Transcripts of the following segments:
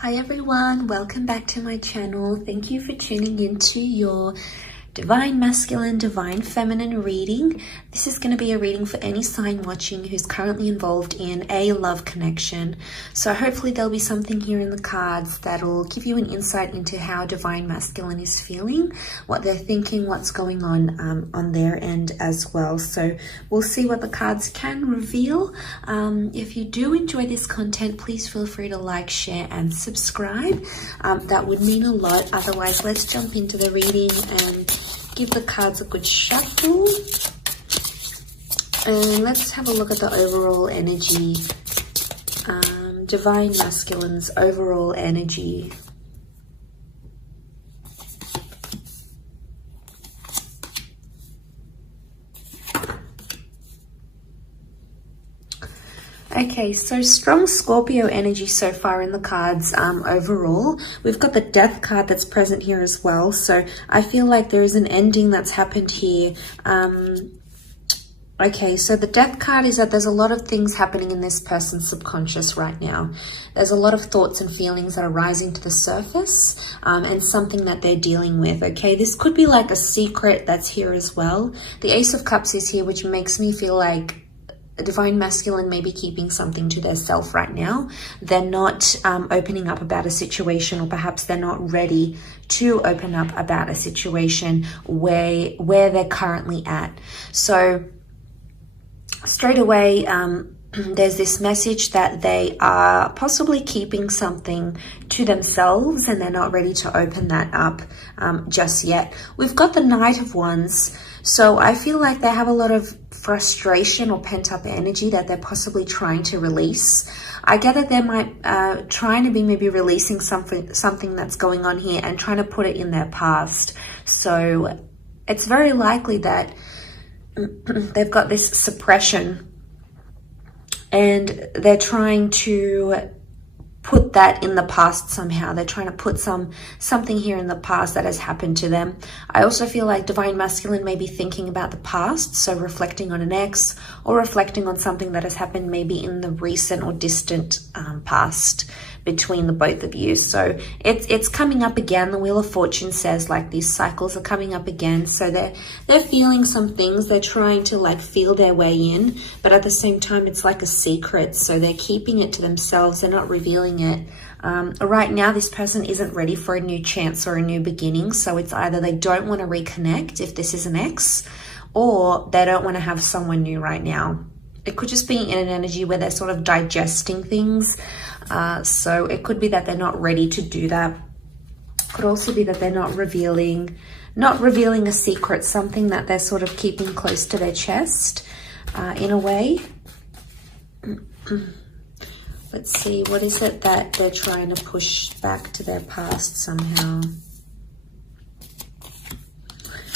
Hi everyone, welcome back to my channel. Thank you for tuning into your Divine Masculine, Divine Feminine reading. This is going to be a reading for any sign watching who's currently involved in a love connection. So hopefully there'll be something here in the cards that'll give you an insight into how Divine Masculine is feeling, what they're thinking, what's going on their end as well. So we'll see what the cards can reveal. If you do enjoy this content, please feel free to like, share and subscribe. That would mean a lot. Otherwise, let's jump into the reading and give the cards a good shuffle. And let's have a look at the overall energy. Divine Masculine's overall energy. Okay, so strong Scorpio energy so far in the cards overall. We've got the Death card that's present here as well. So I feel like there is an ending that's happened here. Okay, so the Death card is that there's a lot of things happening in this person's subconscious right now. There's a lot of thoughts and feelings that are rising to the surface and something that they're dealing with, okay? This could be like a secret that's here as well. The Ace of Cups is here, which makes me feel like a Divine Masculine may be keeping something to their self right now. They're not opening up about a situation, or perhaps they're not ready to open up about a situation where they're currently at. So straight away, there's this message that they are possibly keeping something to themselves and they're not ready to open that up just yet. We've got the Knight of Wands. So I feel like they have a lot of frustration or pent-up energy that they're possibly trying to release. I get that they might trying to be maybe releasing something that's going on here and trying to put it in their past. So it's very likely that they've got this suppression and they're trying to put that in the past somehow. They're trying to put something here in the past that has happened to them. I also feel like Divine Masculine may be thinking about the past, so reflecting on an ex or reflecting on something that has happened maybe in the recent or distant past between the both of you. So it's coming up again. The Wheel of Fortune says like these cycles are coming up again. So they're feeling some things. They're trying to like feel their way in, but at the same time it's like a secret. So they're keeping it to themselves. They're not revealing it. Right now this person isn't ready for a new chance or a new beginning. So it's either they don't want to reconnect if this is an ex, or they don't want to have someone new right now. It could just be in an energy where they're sort of digesting things. So it could be that they're not ready to do that. Could also be that they're not revealing a secret, something that they're sort of keeping close to their chest in a way. Let's see, what is it that they're trying to push back to their past somehow?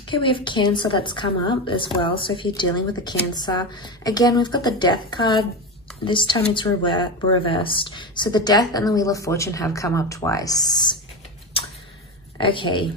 Okay, we have Cancer that's come up as well. So if you're dealing with a Cancer, again, we've got the Death card. This time it's reversed. So the Death and the Wheel of Fortune have come up twice. Okay.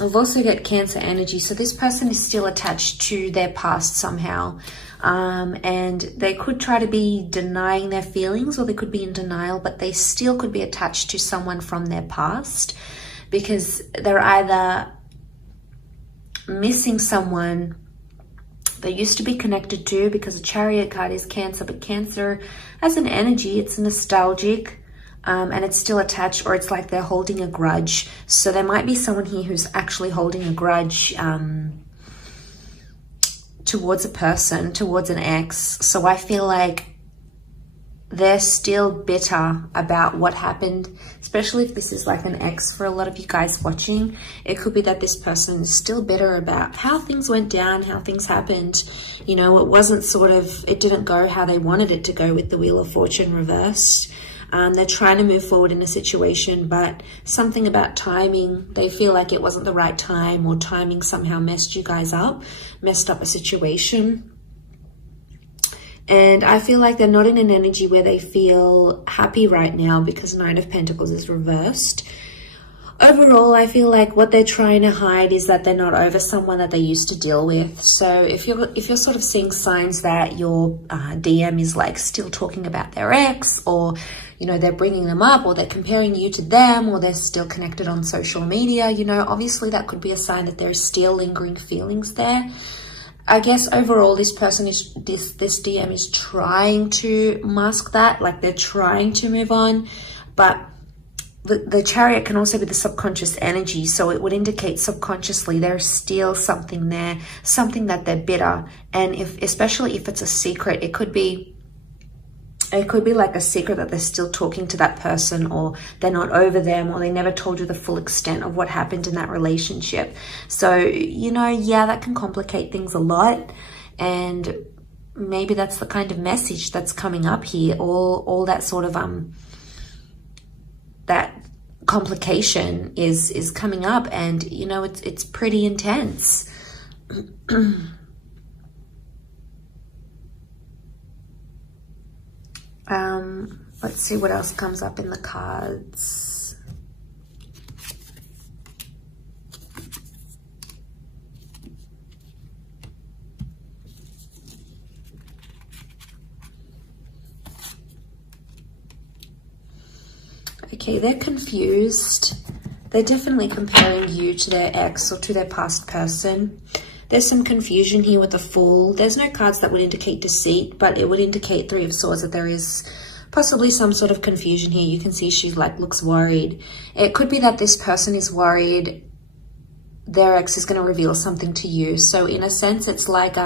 We've also got Cancer energy. So this person is still attached to their past somehow. And they could try to be denying their feelings, or they could be in denial, but they still could be attached to someone from their past, because they're either missing someone they used to be connected to, because the Chariot card is Cancer, but Cancer as an energy, it's nostalgic and it's still attached, or it's like they're holding a grudge. So there might be someone here who's actually holding a grudge towards a person, towards an ex. So I feel like they're still bitter about what happened, especially if this is like an ex for a lot of you guys watching. It could be that this person is still bitter about how things went down, how things happened. You know, it didn't go how they wanted it to go with the Wheel of Fortune reversed. They're trying to move forward in a situation, but something about timing, they feel like it wasn't the right time, or timing somehow messed you guys up, messed up a situation. And I feel like they're not in an energy where they feel happy right now, because Nine of Pentacles is reversed. Overall, I feel like what they're trying to hide is that they're not over someone that they used to deal with. So if you're sort of seeing signs that your DM is like still talking about their ex, or you know, they're bringing them up, or they're comparing you to them, or they're still connected on social media, you know, obviously that could be a sign that there's still lingering feelings there. I guess overall this person is, this DM is trying to mask that, like they're trying to move on, but the Chariot can also be the subconscious energy, so it would indicate subconsciously there's still something there, something that they're bitter. And especially if it's a secret, it could be like a secret that they're still talking to that person, or they're not over them, or they never told you the full extent of what happened in that relationship. So, you know, yeah, that can complicate things a lot. And maybe that's the kind of message that's coming up here. All that sort of, that complication is coming up, and, you know, it's pretty intense. Let's see what else comes up in the cards. Okay, they're confused. They're definitely comparing you to their ex or to their past person. There's some confusion here with the Fool. There's no cards that would indicate deceit, but it would indicate Three of Swords, that there is possibly some sort of confusion here. You can see she like looks worried. It could be that this person is worried their ex is going to reveal something to you. So in a sense, it's like,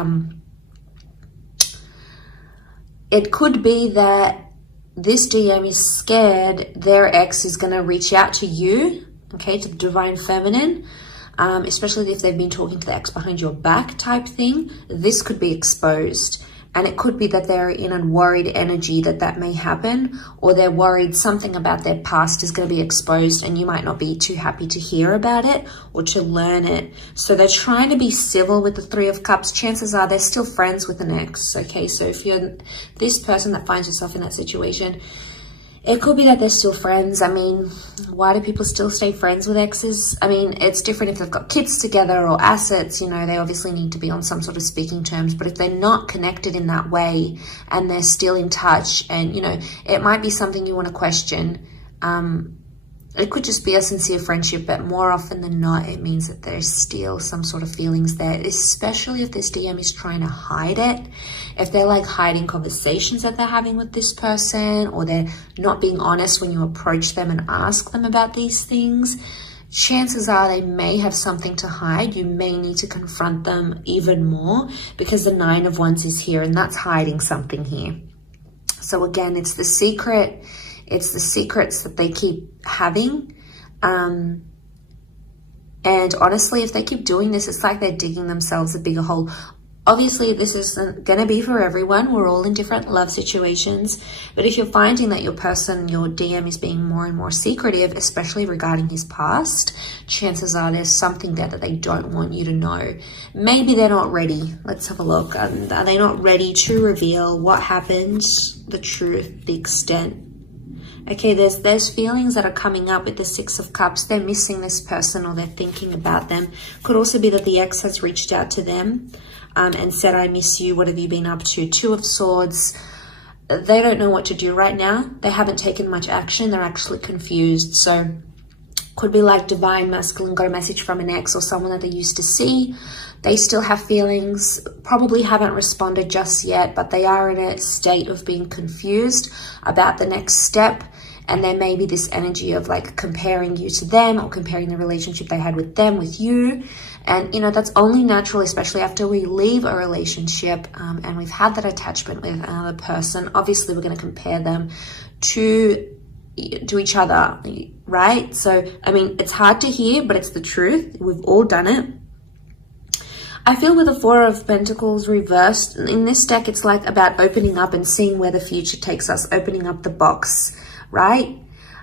it could be that this DM is scared their ex is going to reach out to you, okay, to the Divine Feminine, especially if they've been talking to the ex behind your back type thing. This could be exposed. And it could be that they're in a worried energy that may happen, or they're worried something about their past is going to be exposed and you might not be too happy to hear about it or to learn it. So they're trying to be civil with the Three of Cups. Chances are they're still friends with an ex, okay? So if you're this person that finds yourself in that situation, it could be that they're still friends. I mean, why do people still stay friends with exes? I mean, it's different if they've got kids together or assets, you know, they obviously need to be on some sort of speaking terms. But if they're not connected in that way and they're still in touch, and, you know, it might be something you want to question. It could just be a sincere friendship, but more often than not, it means that there's still some sort of feelings there, especially if this DM is trying to hide it. If they're like hiding conversations that they're having with this person, or they're not being honest when you approach them and ask them about these things, chances are they may have something to hide. You may need to confront them even more, because the Nine of Wands is here, and that's hiding something here. So again, it's the secret. It's the secrets that they keep having. And honestly, if they keep doing this, it's like they're digging themselves a bigger hole. Obviously, this isn't going to be for everyone. We're all in different love situations. But if you're finding that your person, your DM, is being more and more secretive, especially regarding his past, chances are there's something there that they don't want you to know. Maybe they're not ready. Let's have a look. Are they not ready to reveal what happened, the truth, the extent? Okay, there's feelings that are coming up with the Six of Cups. They're missing this person, or they're thinking about them. Could also be that the ex has reached out to them and said, I miss you. What have you been up to? Two of Swords. They don't know what to do right now. They haven't taken much action. They're actually confused. So could be like Divine Masculine got a message from an ex or someone that they used to see. They still have feelings, probably haven't responded just yet, but they are in a state of being confused about the next step. And there may be this energy of like comparing you to them, or comparing the relationship they had with them with you. And, you know, that's only natural, especially after we leave a relationship and we've had that attachment with another person. Obviously, we're going to compare them to each other, right? So, I mean, it's hard to hear, but it's the truth. We've all done it. I feel with the Four of Pentacles reversed, in this deck, it's like about opening up and seeing where the future takes us, opening up the box, right?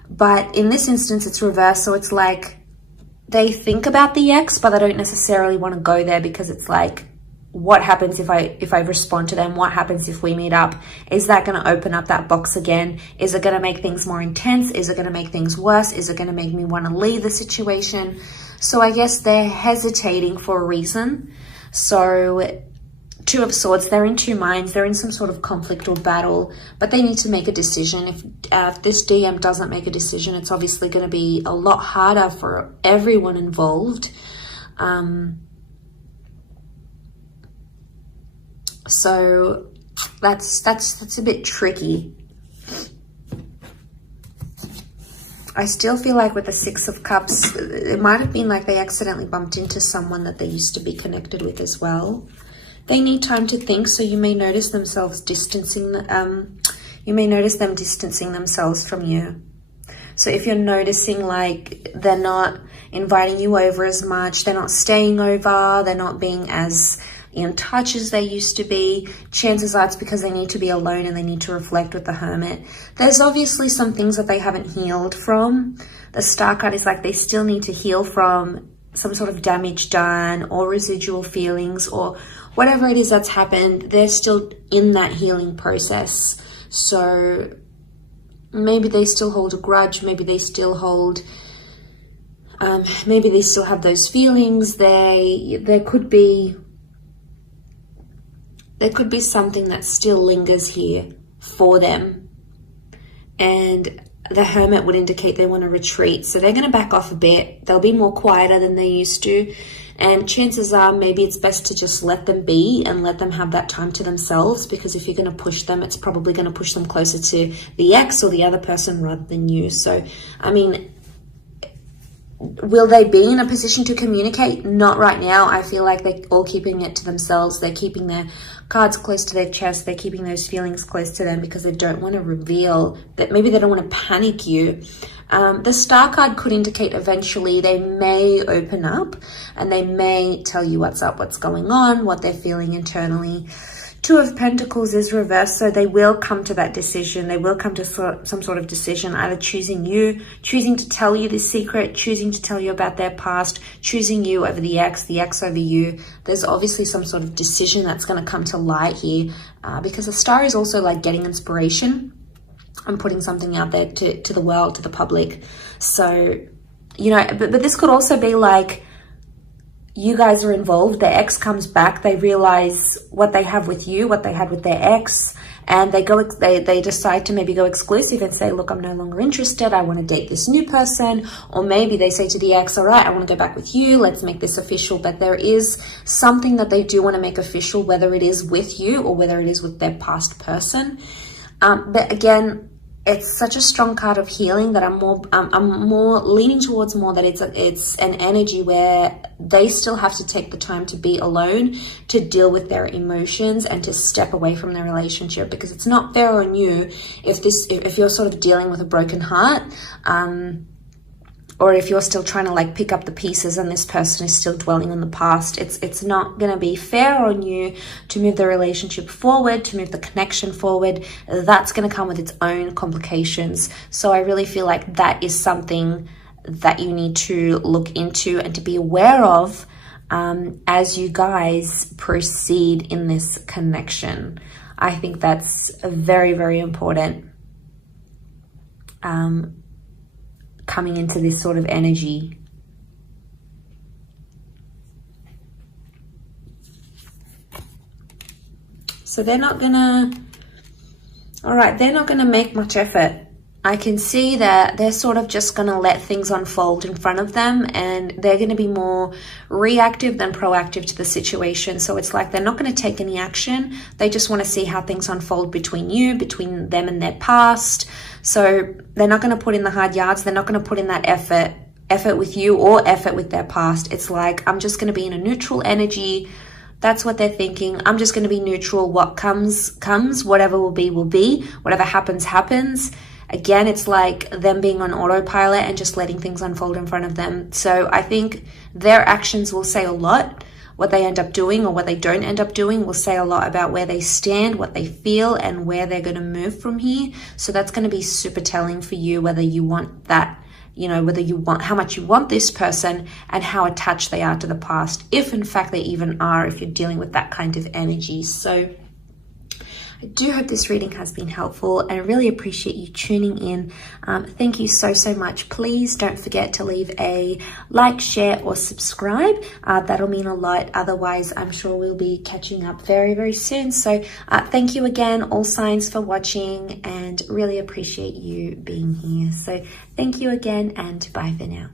But in this instance, it's reversed. So it's like they think about the ex, but they don't necessarily want to go there, because it's like, what happens if I respond to them? What happens if we meet up? Is that going to open up that box again? Is it going to make things more intense? Is it going to make things worse? Is it going to make me want to leave the situation? So I guess they're hesitating for a reason. So Two of Swords, they're in two minds. They're in some sort of conflict or battle, but they need to make a decision. If this DM doesn't make a decision, it's obviously going to be a lot harder for everyone involved. So that's a bit tricky. I still feel like with the Six of Cups, it might have been like they accidentally bumped into someone that they used to be connected with as well. They need time to think, so you may notice themselves distancing, you may notice them distancing themselves from you. So if you're noticing like they're not inviting you over as much, they're not staying over, they're not being as in touch as they used to be, chances are it's because they need to be alone and they need to reflect with the Hermit. There's obviously some things that they haven't healed from. The Star card is like they still need to heal from some sort of damage done or residual feelings or whatever it is that's happened. They're still in that healing process. So maybe they still hold a grudge, maybe they still hold, maybe they still have those feelings. There could be something that still lingers here for them. And the Hermit would indicate they want to retreat. So they're going to back off a bit. They'll be more quieter than they used to. And chances are maybe it's best to just let them be and let them have that time to themselves, because if you're going to push them, it's probably going to push them closer to the ex or the other person rather than you. So, I mean, will they be in a position to communicate? Not right now. I feel like they're all keeping it to themselves. They're keeping their cards close to their chest. They're keeping those feelings close to them because they don't want to reveal that. Maybe they don't want to panic you. The Star card could indicate eventually they may open up and they may tell you what's up, what's going on, what they're feeling internally. Two of Pentacles is reversed, so they will come to that decision. They will come to some sort of decision, either choosing you, choosing to tell you this secret, choosing to tell you about their past, choosing you over the ex over you. There's obviously some sort of decision that's going to come to light here, because the Star is also like getting inspiration and putting something out there to the world, to the public. So, you know, but this could also be like, you guys are involved, their ex comes back, they realize what they have with you, what they had with their ex, and they decide to maybe go exclusive and say, look, I'm no longer interested, I want to date this new person. Or maybe they say to the ex, all right, I want to go back with you, let's make this official. But there is something that they do want to make official, whether it is with you or whether it is with their past person. But again, it's such a strong card of healing that I'm more leaning towards more that it's an energy where they still have to take the time to be alone, to deal with their emotions and to step away from their relationship, because it's not fair on you if you're sort of dealing with a broken heart, or if you're still trying to like pick up the pieces and this person is still dwelling on the past. It's not going to be fair on you to move the relationship forward, to move the connection forward. That's going to come with its own complications. So I really feel like that is something that you need to look into and to be aware of as you guys proceed in this connection. I think that's very, very important. Coming into this sort of energy. So they're not gonna, all right, they're not gonna make much effort. I can see that they're sort of just gonna let things unfold in front of them, and they're gonna be more reactive than proactive to the situation. So it's like they're not gonna take any action. They just wanna see how things unfold between between them and their past. So they're not going to put in the hard yards. They're not going to put in that effort with you or effort with their past. It's like, I'm just going to be in a neutral energy. That's what they're thinking. I'm just going to be neutral. What comes. Whatever will be. Whatever happens. Again, it's like them being on autopilot and just letting things unfold in front of them. So I think their actions will say a lot. What they end up doing or what they don't end up doing will say a lot about where they stand, what they feel, and where they're going to move from here. So that's going to be super telling for you, whether you want that, you know, whether you want, how much you want this person and how attached they are to the past, if in fact they even are, if you're dealing with that kind of energy. So I do hope this reading has been helpful, and I really appreciate you tuning in. Thank you so much. Please don't forget to leave a like, share, or subscribe. That'll mean a lot. Otherwise, I'm sure we'll be catching up very soon. So thank you again, all signs, for watching, and really appreciate you being here. So thank you again, and bye for now.